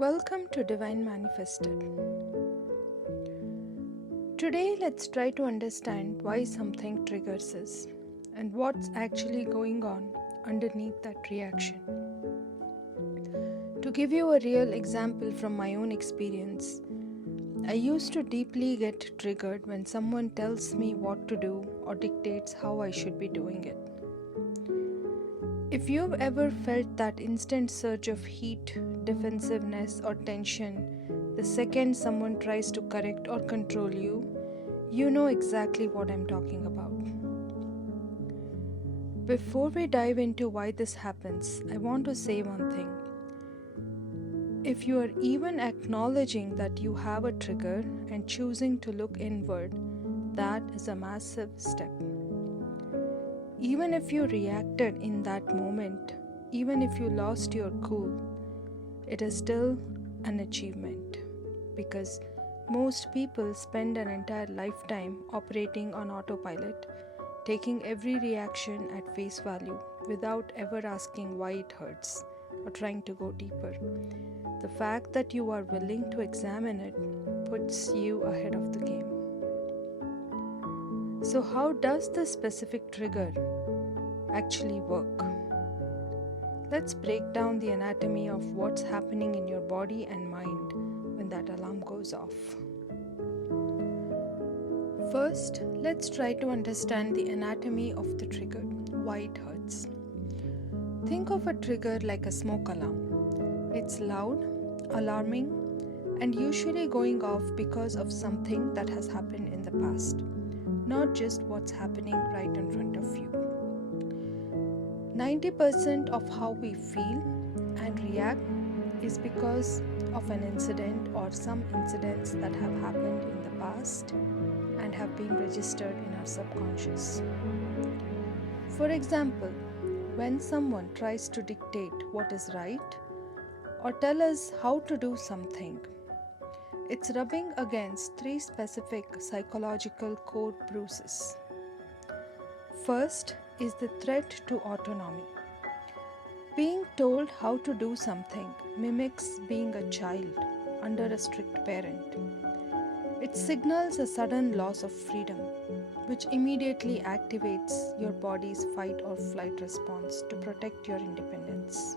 Welcome to Divine Manifested. Today, let's try to understand why something triggers us and what's actually going on underneath that reaction. To give you a real example from my own experience, I used to deeply get triggered when someone tells me what to do or dictates how I should be doing it. If you've ever felt that instant surge of heat, defensiveness, or tension the second someone tries to correct or control you, you know exactly what I'm talking about. Before we dive into why this happens, I want to say one thing. If you are even acknowledging that you have a trigger and choosing to look inward, that is a massive step. Even if you reacted in that moment, even if you lost your cool, it is still an achievement because most people spend an entire lifetime operating on autopilot, taking every reaction at face value without ever asking why it hurts or trying to go deeper. The fact that you are willing to examine it puts you ahead of the game. So, how does this specific trigger actually work? Let's break down the anatomy of what's happening in your body and mind when that alarm goes off. First, let's try to understand the anatomy of the trigger, why it hurts. Think of a trigger like a smoke alarm. It's loud, alarming, and usually going off because of something that has happened in the past, not just what's happening right in front of you. 90% of how we feel and react is because of an incident or some incidents that have happened in the past and have been registered in our subconscious. For example, when someone tries to dictate what is right or tell us how to do something, it's rubbing against three specific psychological core bruises. First is the threat to autonomy. Being told how to do something mimics being a child under a strict parent. It signals a sudden loss of freedom, which immediately activates your body's fight or flight response to protect your independence.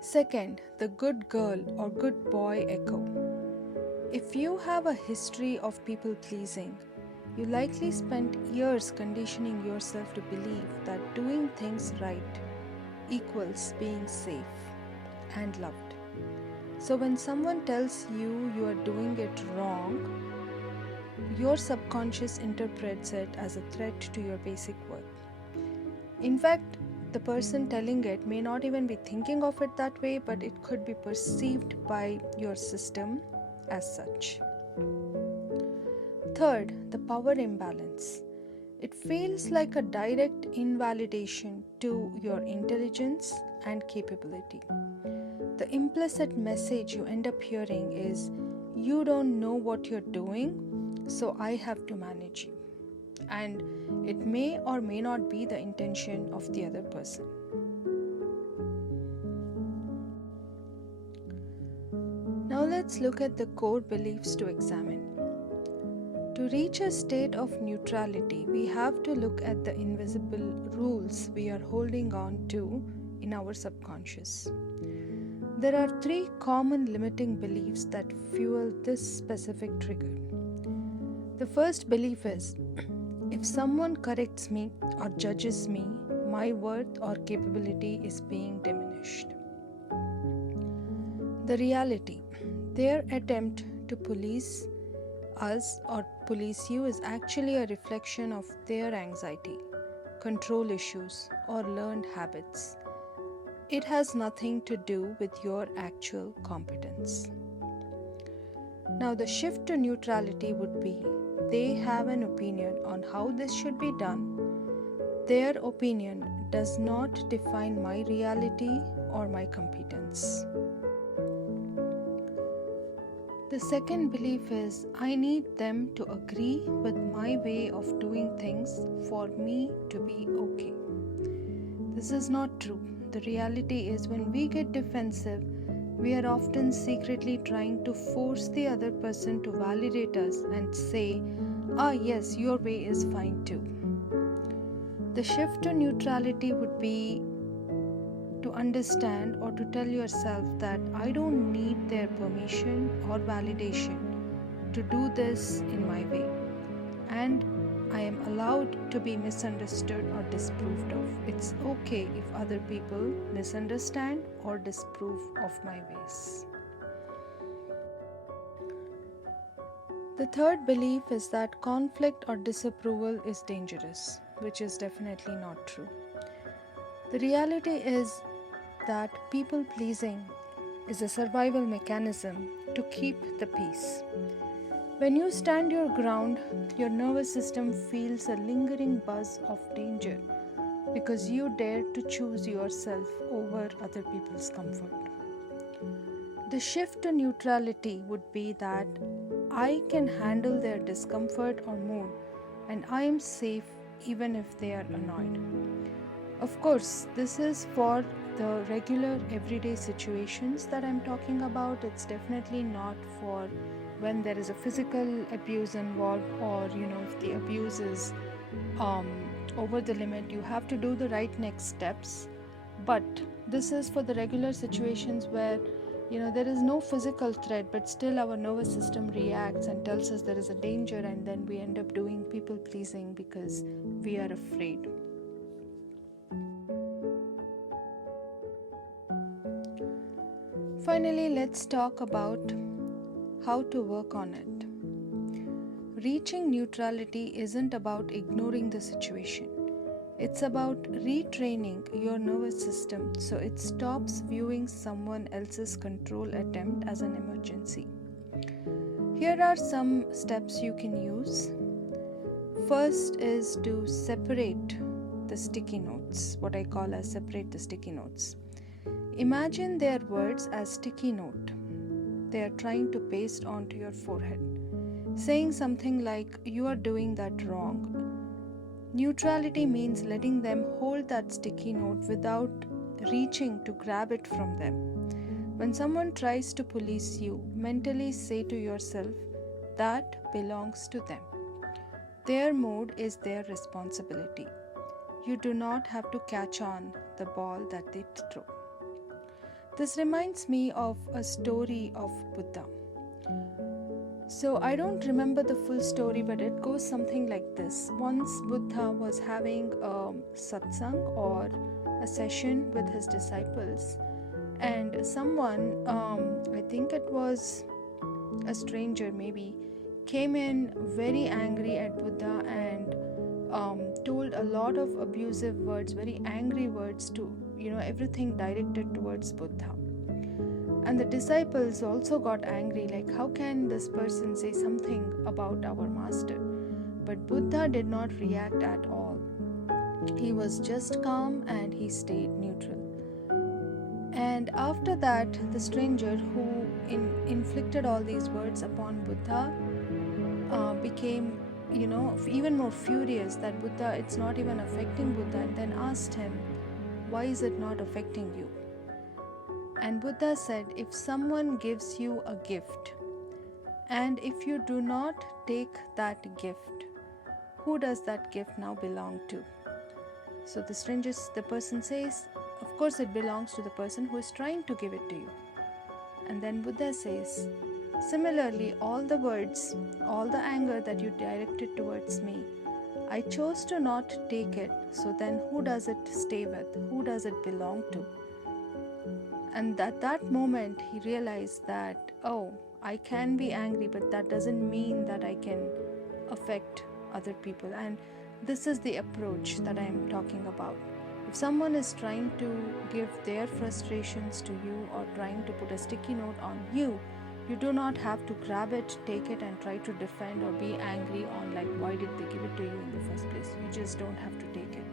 Second, the good girl or good boy echo. If you have a history of people pleasing, you likely spent years conditioning yourself to believe that doing things right equals being safe and loved. So when someone tells you you are doing it wrong, your subconscious interprets it as a threat to your basic worth. In fact, the person telling it may not even be thinking of it that way, but it could be perceived by your system as such. Third, the power imbalance. It feels like a direct invalidation to your intelligence and capability. The implicit message you end up hearing is, you don't know what you're doing, so I have to manage you. And it may or may not be the intention of the other person. Now let's look at the core beliefs to examine. To reach a state of neutrality, we have to look at the invisible rules we are holding on to in our subconscious. There are three common limiting beliefs that fuel this specific trigger. The first belief is, if someone corrects me or judges me, my worth or capability is being diminished. The reality, their attempt to police us or police you is actually a reflection of their anxiety, control issues, or learned habits. It has nothing to do with your actual competence. Now, the shift to neutrality would be, they have an opinion on how this should be done. Their opinion does not define my reality or my competence. The second belief is, I need them to agree with my way of doing things for me to be okay. This is not true. The reality is, when we get defensive, We are often secretly trying to force the other person to validate us and say, yes, your way is fine too. The shift to neutrality would be to understand or to tell yourself that I don't need their permission or validation to do this in my way, and I am allowed to be misunderstood or disapproved of. It's okay if other people misunderstand or disapprove of my ways. The third belief is that conflict or disapproval is dangerous, which is definitely not true. The reality is that people pleasing is a survival mechanism to keep the peace. When you stand your ground, your nervous system feels a lingering buzz of danger because you dare to choose yourself over other people's comfort. The shift to neutrality would be that I can handle their discomfort or mood and I am safe even if they are annoyed. Of course, this is for the regular everyday situations that I'm talking about. It's definitely not for when there is a physical abuse involved, or if the abuse is over the limit. You have to do the right next steps. But this is for the regular situations where there is no physical threat, but still our nervous system reacts and tells us there is a danger, and then we end up doing people pleasing because we are afraid. Finally, let's talk about how to work on it. Reaching neutrality isn't about ignoring the situation. It's about retraining your nervous system so it stops viewing someone else's control attempt as an emergency. Here are some steps you can use. First is to separate the sticky notes, what I call as separate the sticky notes. Imagine their words as sticky note they are trying to paste onto your forehead, saying something like, "You are doing that wrong." Neutrality means letting them hold that sticky note without reaching to grab it from them. When someone tries to police you, mentally say to yourself, that belongs to them. Their mood is their responsibility. You do not have to catch on the ball that they throw. This reminds me of a story of Buddha. So I don't remember the full story, but it goes something like this. Once Buddha was having a satsang or a session with his disciples, and someone, I think it was a stranger maybe, came in very angry at Buddha and told a lot of abusive words, very angry words to everything directed towards Buddha. And the disciples also got angry, like, how can this person say something about our master? But Buddha did not react at all. He was just calm and he stayed neutral. And after that, the stranger who inflicted all these words upon Buddha became even more furious that Buddha, it's not even affecting Buddha, and then asked him, why is it not affecting you? And Buddha said, if someone gives you a gift, and if you do not take that gift, who does that gift now belong to? So the person says, of course it belongs to the person who is trying to give it to you. And then Buddha says, similarly, all the words, all the anger that you directed towards me, I chose to not take it, so then who does it stay with? Who does it belong to? And at that moment, he realized that, I can be angry, but that doesn't mean that I can affect other people. And this is the approach that I am talking about. If someone is trying to give their frustrations to you or trying to put a sticky note on you, you do not have to grab it, take it, and try to defend or be angry on like, why did they give it to you in the first place? You just don't have to take it.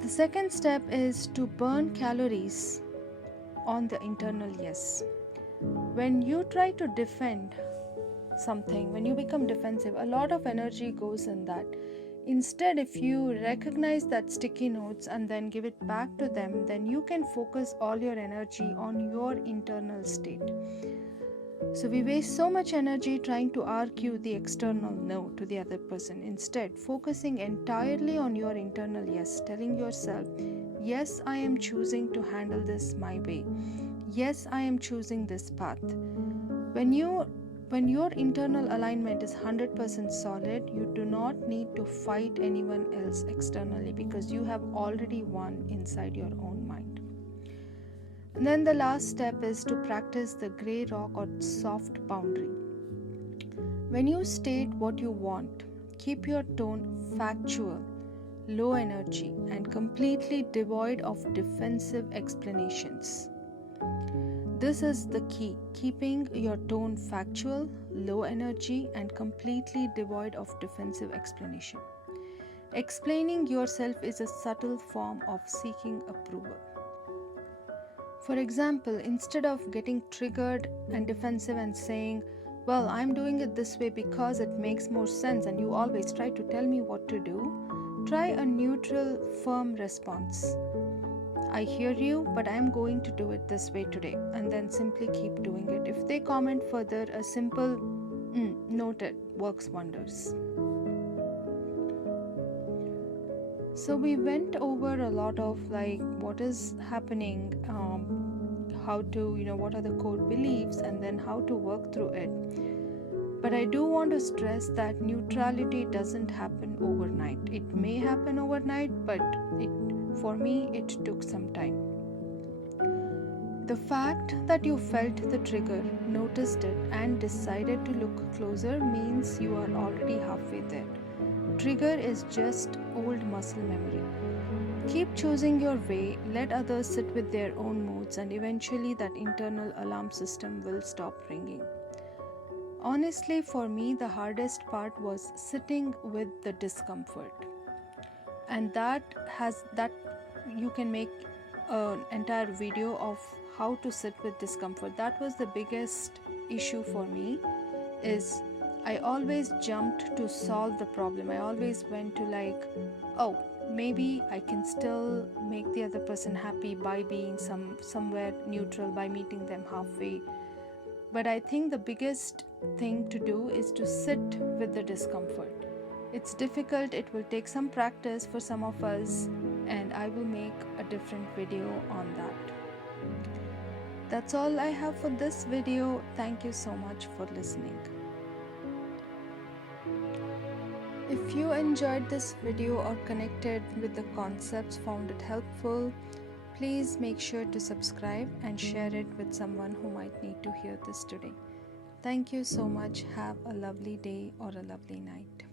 The second step is to burn calories on the internal yes. When you try to defend something, when you become defensive, a lot of energy goes in that. Instead, if you recognize that sticky notes and then give it back to them, then you can focus all your energy on your internal state. So we waste so much energy trying to argue the external no to the other person. Instead, focusing entirely on your internal yes, telling yourself, yes, I am choosing to handle this my way. Yes, I am choosing this path. When your internal alignment is 100% solid, you do not need to fight anyone else externally because you have already won inside your own mind. And then the last step is to practice the gray rock or soft boundary. When you state what you want, keep your tone factual, low energy, and completely devoid of defensive explanations. This is the key, keeping your tone factual, low energy, and completely devoid of defensive explanation. Explaining yourself is a subtle form of seeking approval. For example, instead of getting triggered and defensive and saying, well, I'm doing it this way because it makes more sense and you always try to tell me what to do, try a neutral, firm response. I hear you, but I'm going to do it this way today, and then simply keep doing it. If they comment further, a simple noted works wonders. So we went over a lot of what is happening, how to, what are the core beliefs, and then how to work through it. But I do want to stress that neutrality doesn't happen overnight. It may happen overnight, but for me, it took some time. The fact that you felt the trigger, noticed it, and decided to look closer means you are already halfway there. Trigger is just old muscle memory. Keep choosing your way, let others sit with their own moods, and eventually that internal alarm system will stop ringing. Honestly, for me, the hardest part was sitting with the discomfort. And that you can make an entire video of how to sit with discomfort. That was the biggest issue for me, is I always jumped to solve the problem. I always went to oh, maybe I can still make the other person happy by being somewhere neutral, by meeting them halfway. But I think the biggest thing to do is to sit with the discomfort. It's difficult, it will take some practice for some of us, and I will make a different video on that. That's all I have for this video. Thank you so much for listening. If you enjoyed this video or connected with the concepts, found it helpful, please make sure to subscribe and share it with someone who might need to hear this today. Thank you so much. Have a lovely day or a lovely night.